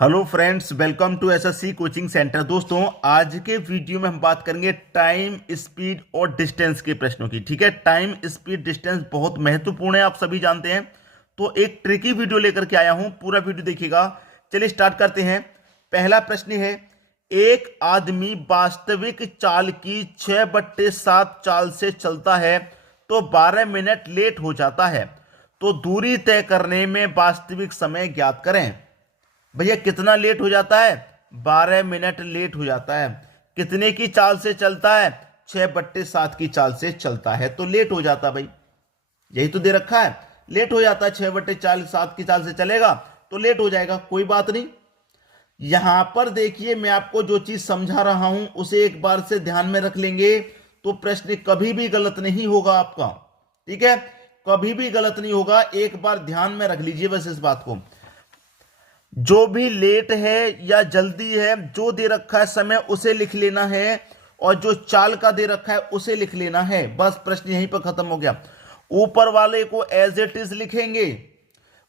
Hello friends, welcome to SSC coaching centre. दोस्तों, आज के वीडियो में हम बात करेंगे टाइम, स्पीड और डिस्टेंस के प्रश्नों की। ठीक है, टाइम, स्पीड, डिस्टेंस बहुत महत्वपूर्ण है, आप सभी जानते हैं। तो एक ट्रिकी वीडियो लेकर के आया हूं, पूरा वीडियो देखिएगा। चलिए स्टार्ट करते हैं। पहला प्रश्न है, एक आदमी वास्तविक चाल की 6/7 चाल से चलता है तो 12 मिनट लेट हो जाता है। तो दूरी तय करने में वास्तविक समय ज्ञात करें। भैया कितना लेट हो जाता है? 12 मिनट लेट हो जाता है। कितने की चाल से चलता है? 6/7 की चाल से चलता है, तो लेट हो जाता। भाई यही तो दे रखा है, लेट हो जाता है। 6/7 की चाल से चलेगा तो लेट हो जाएगा, कोई बात नहीं। यहां पर देखिए, मैं आपको जो चीज समझा रहा हूं उसे एक बार से ध्यान में रख लेंगे तो प्रश्न कभी भी गलत नहीं होगा आपका। ठीक है, कभी भी गलत नहीं होगा, एक बार ध्यान में रख लीजिए बस इस बात को। जो भी लेट है या जल्दी है, जो दे रखा है समय उसे लिख लेना है, और जो चाल का दे रखा है उसे लिख लेना है। बस प्रश्न यहीं पर खत्म हो गया। ऊपर वाले को एज इट इज लिखेंगे।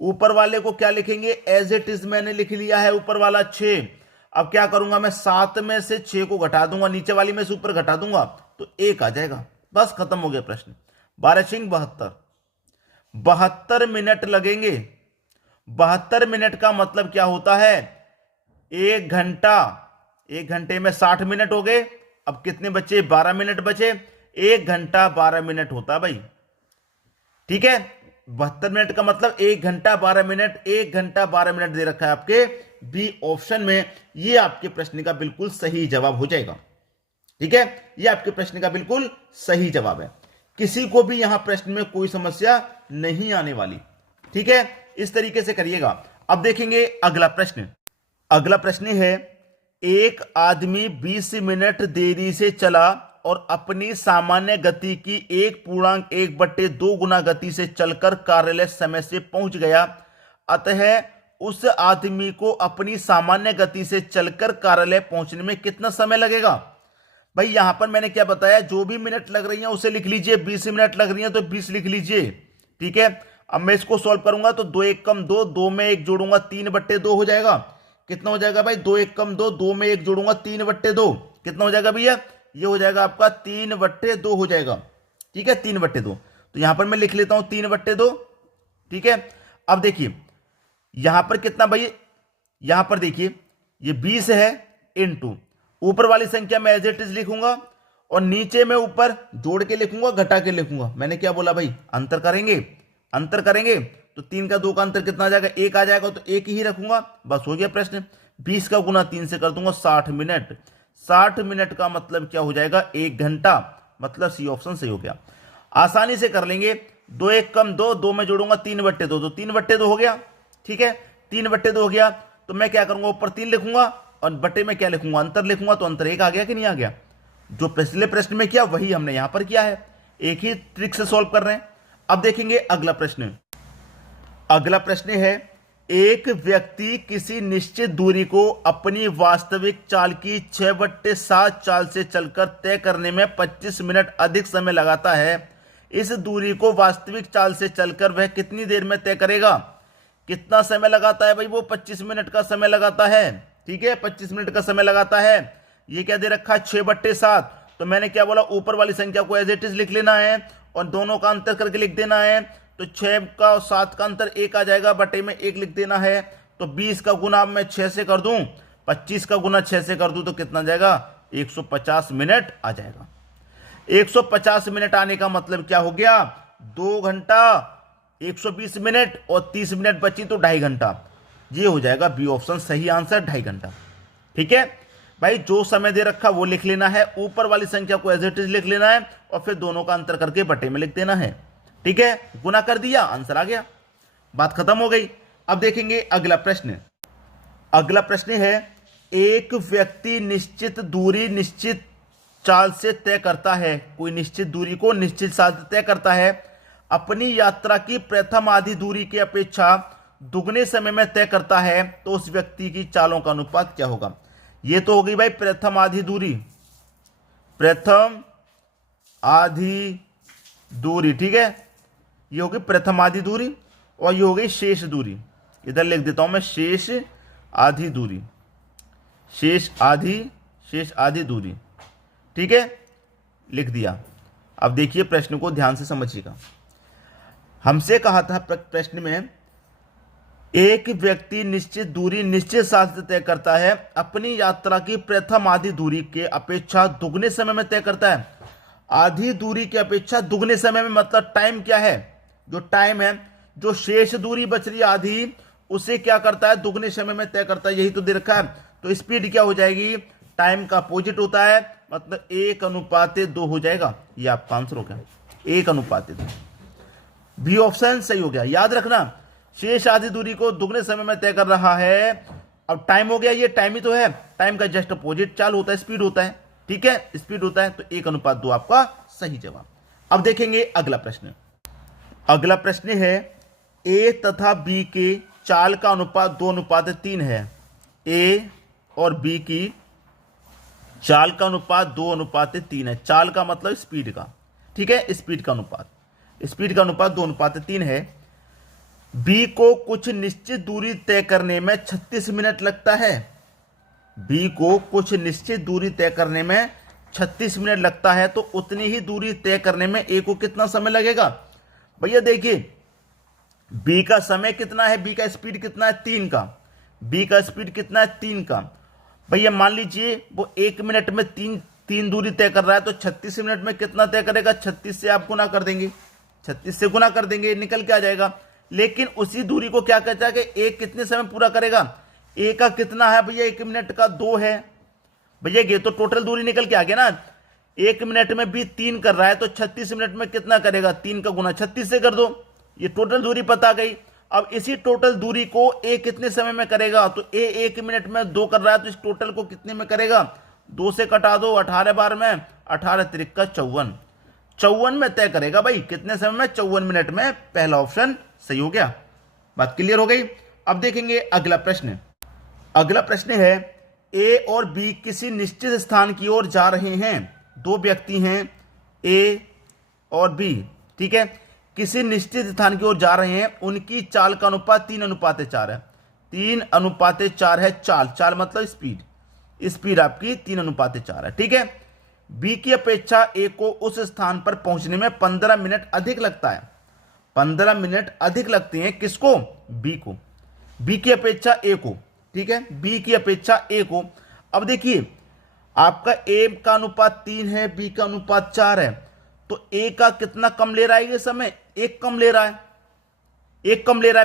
ऊपर वाले को क्या लिखेंगे? एज इट इज मैंने लिख लिया है, ऊपर वाला 6। अब क्या करूंगा मैं? 7 में से 6 को घटा दूंगा, नीचे वाली में से ऊपर घटा दूंगा तो 1 आ जाएगा। बस खत्म हो गया प्रश्न। 12×72, 72 मिनट लगेंगे। 72 मिनट का मतलब क्या होता है? 1 घंटा। 1 घंटे में 60 मिनट हो गए। अब कितने बचे? 12 मिनट बचे। 1 घंटा 12 मिनट होता भाई। ठीक है, 72 मिनट का मतलब 1 घंटा 12 मिनट। 1 घंटा 12 मिनट दे रखा है आपके बी ऑप्शन में। यह आपके प्रश्न का बिल्कुल सही जवाब हो जाएगा। ठीक है, यह आपके प्रश्न का बिल्कुल सही जवाब है। किसी को भी यहां प्रश्न में कोई समस्या नहीं आने वाली। ठीक है, इस तरीके से करिएगा। अब देखेंगे अगला प्रश्न। अगला प्रश्न है, एक आदमी 20 मिनट देरी से चला और अपनी सामान्य गति की 1.1/2 गुना गति से चलकर कार्यालय समय से पहुंच गया। अतः उस आदमी को अपनी सामान्य गति से चलकर कार्यालय पहुंचने में कितना समय लगेगा? भाई यहां पर मैंने क्या बताया? जो भी मिनट लग रही है उसे लिख लीजिए। 20 मिनट लग रही है तो 20 लिख लीजिए। ठीक है, अब मैं इसको सॉल्व करूंगा तो 2 1 कम 2, 2 में 1 जोड़ूंगा 3/2 हो जाएगा। कितना हो जाएगा भाई? 2 1 कम 2, 2 में 1 जोड़ूंगा 3/2। कितना हो जाएगा भैया? ये हो जाएगा आपका 3/2 हो जाएगा। ठीक है, 3/2। तो यहां पर मैं लिख लेता हूं 3/2। ठीक है, अब देखिए यहां पर कितना भाई? यहां पर देखिए ये 20 है, इनटू ऊपर वाली संख्या में एज इट इज लिखूंगा और नीचे में ऊपर जोड़ के लिखूंगा, घटा के लिखूंगा। मैंने क्या बोला भाई? अंतर करेंगे। अंतर करेंगे तो 3 का 2 का अंतर कितना आ जाएगा? 1 आ जाएगा, तो 1 ही रखूंगा। बस हो गया प्रश्न। 20 का गुना 3 से कर दूंगा 60 मिनट। 60 मिनट का मतलब क्या हो जाएगा? 1 घंटा। मतलब सी ऑप्शन सही हो गया। आसानी से कर लेंगे। 2 1 कम 2, 2 में जोड़ूंगा 3/2, तो 3/2 हो गया। ठीक है, 3/2 हो गया। तो मैं क्या करूंगा? ऊपर 3 लिखूंगा और बटे में क्या लिखूंगा? अंतर लिखूंगा। तो अंतर 1 आ गया कि नहीं आ गया? जो पिछले प्रश्न में किया वही हमने यहां पर किया है। एक ही ट्रिक से सॉल्व कर रहे हैं। अब देखेंगे अगला प्रश्न। अगला प्रश्न है, एक व्यक्ति किसी निश्चित दूरी को अपनी वास्तविक चाल की 6/7 चाल से चलकर तय करने में 25 मिनट अधिक समय लगाता है। इस दूरी को वास्तविक चाल से चलकर वह कितनी देर में तय करेगा? कितना समय लगाता है भाई? वो 25 मिनट का समय लगाता है। ठीक है, 25 मिनट का समय लगाता है। ये क्या दे रखा है? 6/7। तो मैंने क्या बोला? ऊपर वाली संख्या को एज इट इज लिख लेना है और दोनों का अंतर करके लिख देना है। तो 6 का और 7 का अंतर 1 आ जाएगा, बटे में 1 लिख देना है। तो 20 का गुना मैं 6 से कर दूं, 25 का गुना 6 से कर दूं तो कितना जाएगा? 150 मिनट आ जाएगा। 150 मिनट आने का मतलब क्या हो गया? 2 घंटा 120 मिनट और 30 मिनट बची तो 2.5 घंटा। ये हो जाएगा बी ऑप्शन सही आंसर, 2.5 घंटा। ठीक है भाई, जो समय दे रखा वो लिख लेना है, ऊपर वाली संख्या को एज इट इज लिख लेना है और फिर दोनों का अंतर करके बटे में लिख देना है। ठीक है, गुना कर दिया, आंसर आ गया, बात खत्म हो गई। अब देखेंगे अगला प्रश्न। अगला प्रश्न है, एक व्यक्ति निश्चित दूरी निश्चित चाल से तय करता है। कोई निश्चित दूरी को निश्चित चाल से तय करता है। अपनी यात्रा की प्रथम आधी दूरी की अपेक्षा दुगने समय में तय करता है, तो उस व्यक्ति की चालों का अनुपात क्या होगा? ये तो होगी भाई प्रथम आधी दूरी। प्रथम आधी दूरी, ठीक है, ये होगी प्रथम आधी दूरी और ये हो गई शेष दूरी। इधर लिख देता हूं मैं शेष आधी दूरी, शेष आधी दूरी। ठीक है, लिख दिया। अब देखिए प्रश्न को ध्यान से समझिएगा। हमसे कहा था प्रश्न में, एक व्यक्ति निश्चित दूरी निश्चित साथ से तय करता है, अपनी यात्रा की प्रथम आधी दूरी के अपेक्षा दुगने समय में तय करता है। आधी दूरी की अपेक्षा दुगने समय में मतलब टाइम क्या है, जो टाइम है, जो शेष दूरी बच रही आधी, उसे क्या करता है, दुगने समय में तय करता है। यही तो दे रखा है। तो स्पीड क्या हो जाएगी, टाइम का अपोजिट होता है, मतलब 1:2 हो जाएगा। ये आपका आंसर हो गया, 1:2। बी ऑप्शन सही हो गया। याद रखना, शेष आधी दूरी को दुगने समय में तय कर रहा है। अब टाइम हो गया, ये टाइम ही तो है, टाइम का जस्ट अपोजिट चाल होता है, स्पीड होता है। ठीक है, स्पीड होता है, तो 1:2 आपका सही जवाब। अब देखेंगे अगला प्रश्न। अगला प्रश्न है, ए तथा बी के चाल का अनुपात 2:3 है। ए और बी की चाल का अनुपात 2:3 है। चाल का मतलब स्पीड का, ठीक है, स्पीड का अनुपात 2:3 है। बी को कुछ निश्चित दूरी तय करने में 36 मिनट लगता है। बी को कुछ निश्चित दूरी तय करने में 36 मिनट लगता है, तो उतनी ही दूरी तय करने में ए को कितना समय लगेगा। भैया देखिए, बी का समय कितना है, बी का स्पीड कितना है, 3 का। बी का स्पीड कितना है, 3 का। भैया मान लीजिए वो 1 मिनट में तीन दूरी तय कर रहा है, तो 36 मिनट में कितना तय करेगा, 36 से आप गुना कर देंगे, 36 से गुना कर देंगे, निकल के आ जाएगा। लेकिन उसी दूरी को क्या कहता है कि एक कितने समय पूरा करेगा। ए का कितना है भैया, 1 मिनट का 2 है। भैया ये तो टोटल दूरी निकल के आ गया ना। 1 मिनट में भी 3 कर रहा है, तो 36 मिनट में कितना करेगा, 3 का गुना 36 से कर दो, ये टोटल दूरी पता गई। अब इसी टोटल दूरी को ए कितने समय में करेगा, तो ए 1 मिनट में 2 कर रहा है, तो इस टोटल को कितने में करेगा, 2 से कटा दो, 18 बार में 18 तिरिका 54 में तय करेगा। भाई कितने समय में, 54 मिनट में। पहला ऑप्शन सही हो गया। बात क्लियर हो गई। अब देखेंगे अगला प्रश्न। अगला प्रश्न है, ए और बी किसी निश्चित स्थान की ओर जा रहे हैं। दो व्यक्ति हैं, ए और बी, ठीक है, किसी निश्चित स्थान की ओर जा रहे हैं। उनकी चाल का अनुपात 3:4 है। 3:4 है चाल मतलब स्पीड आपकी 3:4 है। ठीक है, बी की अपेक्षा ए को उस स्थान पर पहुंचने में 15 मिनट अधिक लगता है। 15 मिनट अधिक लगते हैं किसको, बी को, बी की अपेक्षा ए को। ठीक है, बी की अपेक्षा ए को। अब देखिए आपका ए का अनुपात 3 है, बी का अनुपात 4 है, तो ए का कितना कम ले रहा है ये समय, एक कम ले रहा है,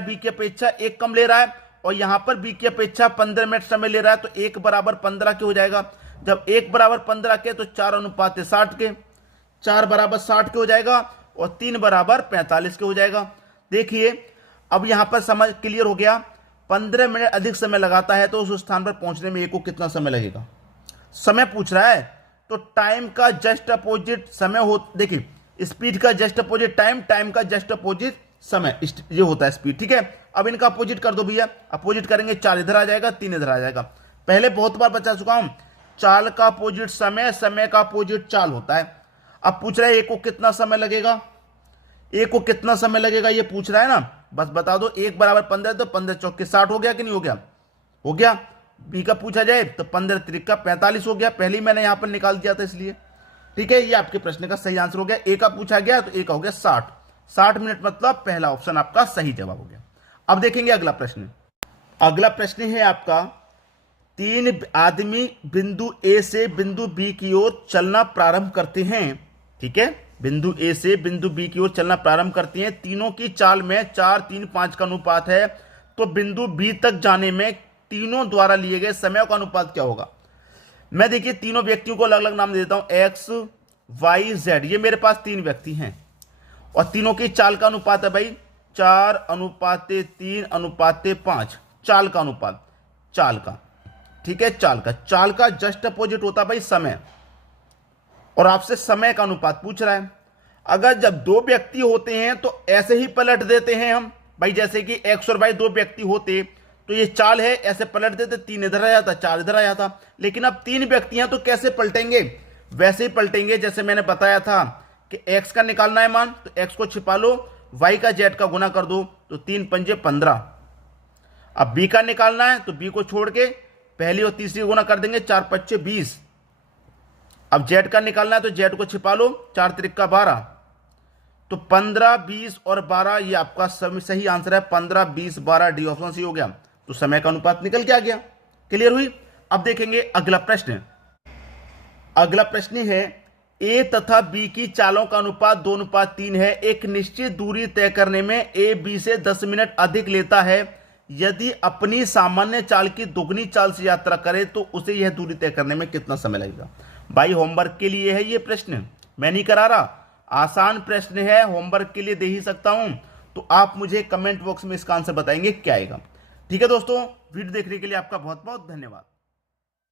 बी की अपेक्षा एक कम ले रहा है। और यहां पर बी की अपेक्षा 15 मिनट समय ले रहा है, तो 1 बराबर 15 के हो जाएगा। जब 1 बराबर 15 के, तो 4:60 के, 4 बराबर 60 के हो जाएगा, और 3 बराबर 45 के हो जाएगा। देखिए अब यहां पर समझ क्लियर हो गया। 15 मिनट अधिक समय लगाता है, तो उस स्थान पर पहुंचने में ए को कितना समय लगेगा, समय पूछ रहा है। तो टाइम का जस्ट अपोजिट समय हो, देखिए स्पीड का जस्ट अपोजिट टाइम का जस्ट अपोजिट समय, ये होता है स्पीड। ठीक है, अब इनका अपोजिट कर दो भैया, अपोजिट करेंगे, 4 इधर आ जाएगा, 3 इधर आ जाएगा। पहले बहुत बार बता चुका हूं, चाल का अपोजिट समय, समय का अपोजिट चाल होता है। अब पूछ रहा है ए को कितना समय लगेगा, ए को कितना समय लगेगा ये पूछ रहा है ना। बस बता दो, 1 बराबर 15, तो 15 चौके 60 हो गया कि नहीं हो गया, हो गया। बी का पूछा जाए तो 15 तिरिका 45 हो गया, पहले ही मैंने यहां पर निकाल दिया था इसलिए। ठीक है, ये आपके प्रश्न का सही आंसर हो गया। ए का पूछा गया तो ए का हो गया 60 मिनट, मतलब पहला ऑप्शन आपका सही जवाब हो गया। अब देखेंगे अगला प्रश्न। अगला प्रश्न है आपका, 3 आदमी बिंदु ए से बिंदु बी की ओर चलना प्रारंभ करते हैं। ठीक है, बिंदु ए से बिंदु बी की ओर चलना प्रारंभ करते हैं। तीनों की चाल में 4, 3, 5 का अनुपात है, तो बिंदु बी तक जाने में तीनों द्वारा लिए गए समय का अनुपात क्या होगा। मैं देखिए तीनों व्यक्तियों को अलग अलग नाम दे देता हूं, एक्स, वाई, जेड। ये मेरे पास 3 व्यक्ति हैं, और तीनों की चाल का अनुपात है भाई 4:3:5। चाल का अनुपात, चाल का, ठीक है, चाल का जस्ट अपोजिट होता है भाई समय, और आपसे समय का अनुपात पूछ रहा है। अगर जब 2 व्यक्ति होते हैं तो ऐसे ही पलट देते हैं हम भाई, जैसे कि एक्स और वाई 2 व्यक्ति होते तो ये चाल है, ऐसे पलट देते, 3 इधर आ जाता, 4 इधर आ जाता। लेकिन अब 3 व्यक्ति हैं तो कैसे पलटेंगे, वैसे ही पलटेंगे जैसे मैंने बताया था कि x का निकालना है मान, तो x को छिपा लो, y का z का गुना कर दो, तो 3 पंजे 15। अब बी का निकालना है तो बी को छोड़ के पहली और तीसरी गुना कर देंगे, 4 पच्चे 20। अब जेड का निकालना है तो जेड को छिपा लो, 4 त्रिका 12। तो 15, 20 और 12 ये आपका सही आंसर है। 15, 20, 12 डी ऑप्शन सी हो गया। तो समय का अनुपात निकल के आ गया। क्लियर हुई। अब देखेंगे अगला प्रश्न। अगला प्रश्न है ए तथा बी की चालों का अनुपात 2:3 है। एक निश्चित दूरी तय करने में ए बी से 10 मिनट अधिक लेता है। यदि अपनी सामान्य चाल की दुगनी चाल से यात्रा करे तो उसे यह दूरी तय करने में कितना समय लगेगा। भाई होमवर्क के लिए है ये प्रश्न, मैं नहीं करा रहा। आसान प्रश्न है, होमवर्क के लिए दे ही सकता हूं। तो आप मुझे कमेंट बॉक्स में इसका आंसर बताएंगे क्या आएगा। ठीक है दोस्तों, वीडियो देखने के लिए आपका बहुत बहुत धन्यवाद।